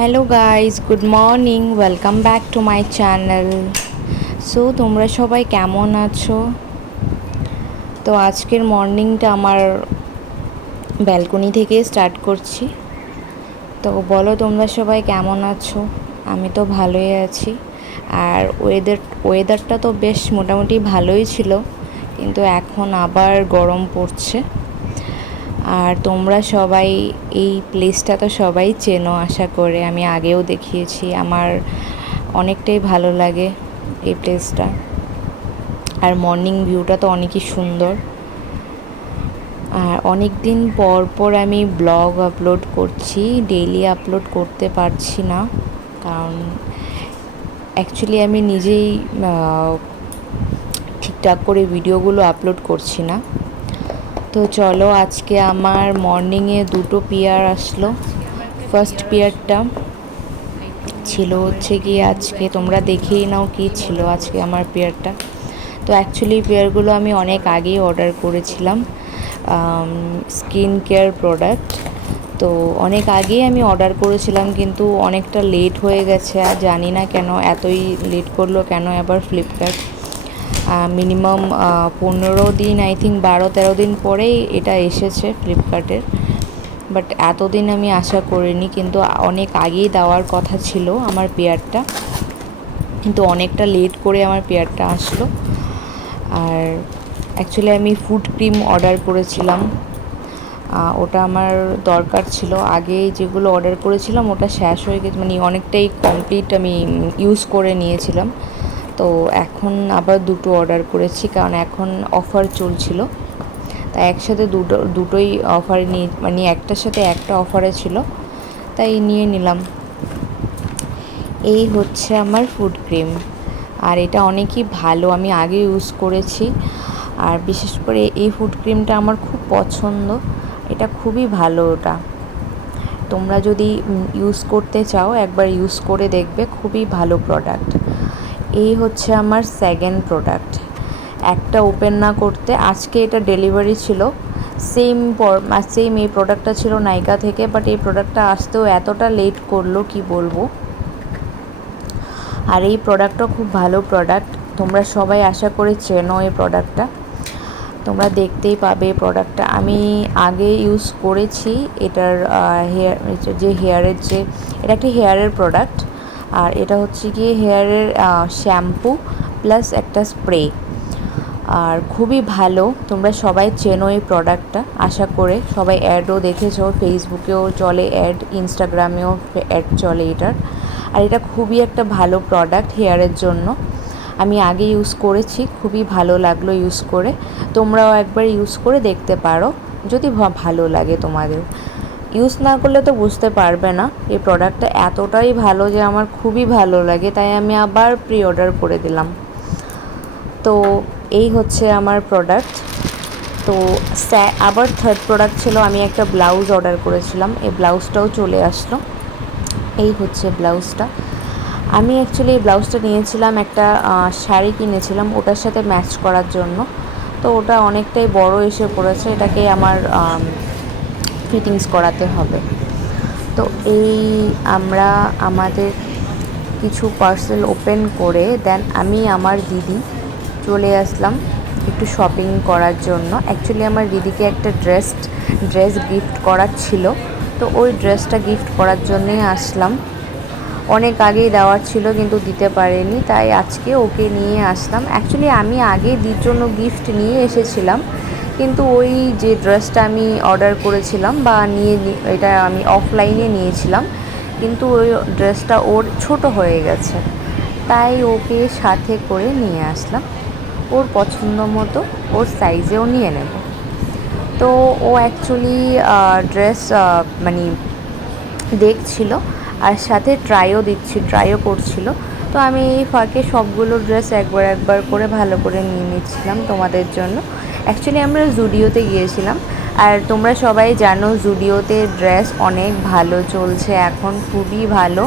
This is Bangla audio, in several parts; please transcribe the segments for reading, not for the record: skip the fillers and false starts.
Hello guys, good morning, welcome back to my channel. So তোমরা সবাই কেমন আছো? তো আজকের মর্নিংটা আমার ব্যালকনি থেকে স্টার্ট করছি। তো বলো তোমরা সবাই কেমন আছো? আমি তো ভালোই আছি। আর ওয়েদারটা তো বেশ মোটামুটি ভালোই ছিল, কিন্তু এখন আবার গরম পড়ছে। আর তোমরা সবাই এই প্লেসটা তো সবাই চেনো আশা করে, আমি আগেও দেখিয়েছি। আমার অনেকটাই ভালো লাগে এই প্লেসটা। আর মর্নিং ভিউটা তো অনেকই সুন্দর। আর অনেক দিন পর পর আমি ব্লগ আপলোড করছি, ডেইলি আপলোড করতে পারছি না, কারণ অ্যাকচুয়ালি আমি নিজেই ঠিকঠাক করে ভিডিওগুলো আপলোড করছি না। তো চলো, আজকে আমার মর্নিংয়ে দুটো পেয়ার আসলো। ফার্স্ট পেয়ারটা ছিল হচ্ছে কি, আজকে তোমরা দেখেই নাও কি ছিল আজকে আমার পেয়ারটা। তো অ্যাকচুয়ালি পেয়ারগুলো আমি অনেক আগেই অর্ডার করেছিলাম, স্কিন কেয়ার প্রোডাক্ট। তো অনেক আগেই আমি অর্ডার করেছিলাম, কিন্তু অনেকটা লেট হয়ে গেছে। আর জানি না কেন এতই লেট করলো কেন আবার ফ্লিপকার্ট। মিনিমাম 15 দিন, আই থিঙ্ক 12-13 দিন পরেই এটা এসেছে ফ্লিপকার্টের। বাট এতদিন আমি আশা করিনি, কিন্তু অনেক আগেই দেওয়ার কথা ছিল আমার পেয়ারটা, কিন্তু অনেকটা লেট করে আমার পেয়ারটা আসলো। আর অ্যাকচুয়ালি আমি ফুড ক্রিম অর্ডার করেছিলাম, ওটা আমার দরকার ছিল। আগে যেগুলো অর্ডার করেছিলাম ওটা শেষ হয়ে গেছে, মানে অনেকটাই কমপ্লিট আমি ইউজ করে নিয়েছিলাম। তো এখন আবার দুটো অর্ডার করেছি, কারণ এখন অফার চলছিল। তাই একসাথে দুটোই অফারে নিয়ে, মানে একটার সাথে একটা অফারে ছিল, তাই নিয়ে নিলাম। এই হচ্ছে আমার ফুড ক্রিম, আর এটা অনেকই ভালো, আমি আগে ইউজ করেছি। আর বিশেষ করে এই ফুড ক্রিমটা আমার খুব পছন্দ, এটা খুবই ভালো। ওটা তোমরা যদি ইউজ করতে চাও একবার ইউজ করে দেখবে, খুবই ভালো প্রোডাক্ট। এই হচ্ছে আমার সেকেন্ড প্রোডাক্ট। একটা ওপেন না করতে, আজকে এটা ডেলিভারি ছিল। সেম এই প্রোডাক্টটা ছিল নাইকা থেকে, বাট এই প্রোডাক্টটা আসতেও এতটা লেট করলো কি বলবো। আর এই প্রোডাক্টটা খুব ভালো প্রোডাক্ট, তোমরা সবাই আশা করে চেনো এই প্রোডাক্টটা। তোমরা দেখতেই পাবে এই প্রোডাক্টটা আমি আগে ইউজ করেছি। এটার এটা একটি হেয়ারের প্রোডাক্ট। আর এটা হচ্ছে গিয়ে হেয়ারের শ্যাম্পু প্লাস একটা স্প্রে। আর খুবই ভালো, তোমরা সবাই চেনো এই প্রোডাক্টটা আশা করে। সবাই অ্যাডও দেখেছো, ফেসবুকেও চলে অ্যাড, ইনস্টাগ্রামেও অ্যাড চলে এটার। আর এটা খুবই একটা ভালো প্রোডাক্ট হেয়ারের জন্য। আমি আগে ইউজ করেছি, খুবই ভালো লাগলো ইউজ করে। তোমরাও একবার ইউজ করে দেখতে পারো যদি ভালো লাগে তোমাদের। ইউজ না করলে তো বুঝতে পারবে না। এই প্রোডাক্টটা এতটাই ভালো যে আমার খুবই ভালো লাগে, তাই আমি আবার প্রি অর্ডার করে দিলাম। তো এই হচ্ছে আমার প্রোডাক্ট। তো আবার থার্ড প্রোডাক্ট ছিল, আমি একটা ব্লাউজ অর্ডার করেছিলাম, এই ব্লাউজটাও চলে আসলো। এই হচ্ছে ব্লাউজটা। আমি অ্যাকচুয়ালি এই ব্লাউজটা নিয়েছিলাম, একটা শাড়ি কিনেছিলাম ওটার সাথে ম্যাচ করার জন্য। তো ওটা অনেকটাই বড় এসে পড়েছে, এটাকে আমার ফিটিংস করাতে হবে। তো এই আমরা আমাদের কিছু পার্সেল ওপেন করে দেন আমি আমার দিদি চলে আসলাম একটু শপিং করার জন্য। অ্যাকচুয়ালি আমার দিদিকে একটা ড্রেস গিফট করার ছিল, তো ওই ড্রেসটা গিফট করার জন্যই আসলাম। অনেক আগেই দেওয়ার ছিল কিন্তু দিতে পারেনি, তাই আজকে ওকে নিয়ে আসলাম। অ্যাকচুয়ালি আমি আগে দিদির জন্য গিফট নিয়ে এসেছিলাম, কিন্তু ওই যে ড্রেসটা আমি অর্ডার করেছিলাম বা এটা আমি অফলাইনে নিয়েছিলাম, কিন্তু ওই ড্রেসটা ওর ছোট হয়ে গেছে, তাই ওকে সাথে করে নিয়ে আসলাম। ওর পছন্দ মতো ওর সাইজেও নিয়ে নেব। তো ও অ্যাকচুয়ালি ড্রেস মানে দেখছিল, আর সাথে ট্রাইও করছিল। তো আমি এই ফাঁকে সবগুলো ড্রেস একবার করে ভালো করে নিয়ে নিচ্ছিলাম তোমাদের জন্য। অ্যাকচুয়ালি আমরা জুডিওতে গিয়েছিলাম, আর তোমরা সবাই জানো জুডিওতে ড্রেস অনেক ভালো চলছে এখন, খুবই ভালো।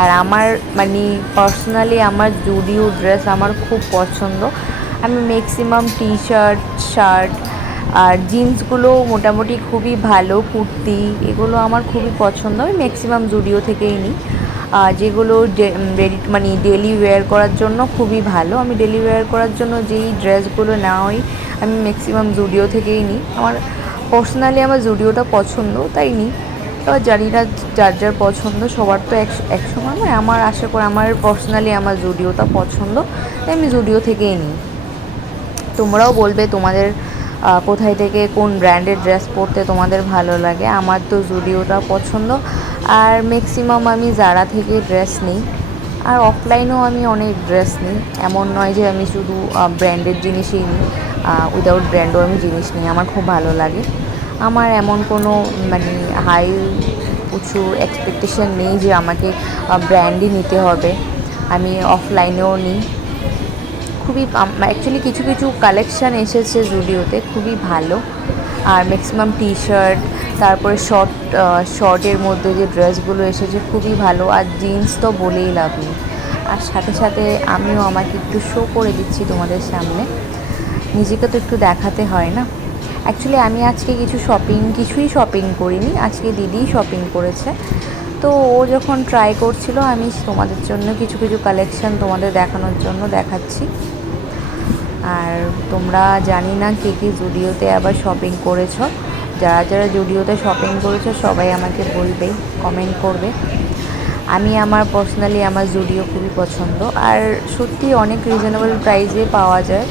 আর আমার মানে পার্সোনালি আমার জুডিও ড্রেস আমার খুব পছন্দ। আমি ম্যাক্সিমাম টি শার্ট আর জিন্সগুলো মোটামুটি খুবই ভালো, কুর্তি এগুলো আমার খুবই পছন্দ। আমি ম্যাক্সিমাম জুডিও থেকেই নিই, যেগুলো মানে ডেলি ওয়্যার করার জন্য খুবই ভালো। আমি ডেলি ওয়্যার করার জন্য যেই ড্রেসগুলো নেওয়া হয় আমি ম্যাক্সিমাম জুডিও থেকেই নিই। আমার পার্সোনালি আমার জুডিওটা পছন্দ তাই নিই। এবার জানি না যার যার পছন্দ, সবার তো এক সমান নয়। আমার আশা করি আমার পার্সোনালি আমার জুডিওটা পছন্দ, তাই আমি জুডিও থেকেই নিই। তোমরাও বলবে তোমাদের কোথায় থেকে কোন ব্র্যান্ডের ড্রেস পরতে তোমাদের ভালো লাগে। আমার তো জুডিওটা পছন্দ, আর ম্যাক্সিমাম আমি জারা থেকে ড্রেস নিই। আর অফলাইনেও আমি অনেক ড্রেস নিই, এমন নয় যে আমি শুধু ব্র্যান্ডের জিনিসই নিই, উইদাউট ব্র্যান্ডও আমি জিনিস নিই, আমার খুব ভালো লাগে। আমার এমন কোনো মানে হাই উঁচু এক্সপেকটেশন নেই যে আমাকে ব্র্যান্ডই নিতে হবে, আমি অফলাইনেও নিই। খুবই অ্যাকচুয়ালি কিছু কিছু কালেকশান এসেছে জুডিওতে খুবই ভালো। আর ম্যাক্সিমাম টি শার্ট, তারপরে শর্টের মধ্যে যে ড্রেসগুলো এসেছে খুবই ভালো। আর জিন্স তো বলেই লাভ নেই। আর সাথে সাথে আমিও আমাকে একটু শো করে দিচ্ছি তোমাদের সামনে, নিজেকে তো একটু দেখাতে হয় না। অ্যাকচুয়ালি আমি আজকে কিছুই শপিং করিনি, আজকে দিদিই শপিং করেছে। তো ও যখন ট্রাই করছিল আমি তোমাদের জন্য কিছু কিছু কালেকশান তোমাদের দেখানোর জন্য দেখাচ্ছি। আর তোমরা জানি না কে কী জুডিওতে আবার শপিং করেছো, যারা যারা জুডিওতে শপিং করেছো সবাই আমাকে বলবে, কমেন্ট করবে। আমি আমার পার্সোনালি আমার জুডিও খুবই পছন্দ, আর সত্যি অনেক রিজনেবল প্রাইসে পাওয়া যায়,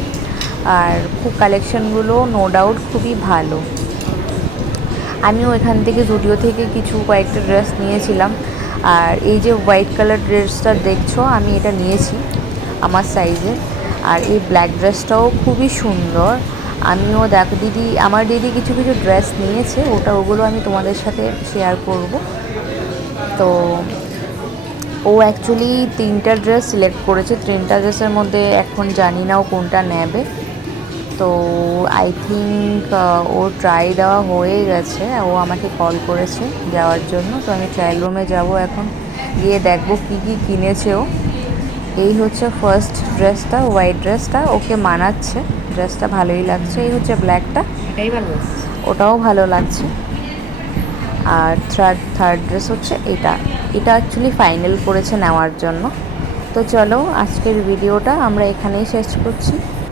আর খুব কালেকশানগুলো নো ডাউট খুবই ভালো। আমিও এখান থেকে জুডিও থেকে কয়েকটা ড্রেস নিয়েছিলাম। আর এই যে হোয়াইট কালার ড্রেসটা দেখছো আমি এটা নিয়েছি আমার সাইজে। আর এই ব্ল্যাক ড্রেসটাও খুবই সুন্দর। আমিও আমার দিদি কিছু কিছু ড্রেস নিয়েছে, ওগুলো আমি তোমাদের সাথে শেয়ার করব। তো ও অ্যাকচুয়ালি 3টা ড্রেস সিলেক্ট করেছে, 3টা ড্রেসের মধ্যে এখন জানি না ও কোনটা নেবে। তো আই থিঙ্ক ওর ট্রাই দেওয়া হয়ে গেছে, ও আমাকে কল করেছে যাওয়ার জন্য। তো আমি ট্রায়াল রুমে যাব, এখন গিয়ে দেখবো কী কী কিনেছে ও। এই হচ্ছে ফার্স্ট ড্রেসটা, হোয়াইট ড্রেসটা ওকে মানাচ্ছে, ড্রেসটা ভালোই লাগছে। এই হচ্ছে ব্ল্যাকটা, এটাই ভালো, ওটাও ভালো লাগছে। আর থার্ড ড্রেস হচ্ছে এটা অ্যাকচুয়ালি ফাইনাল করেছে নেওয়ার জন্য। তো চলো আজকের ভিডিওটা আমরা এখানেই শেষ করছি।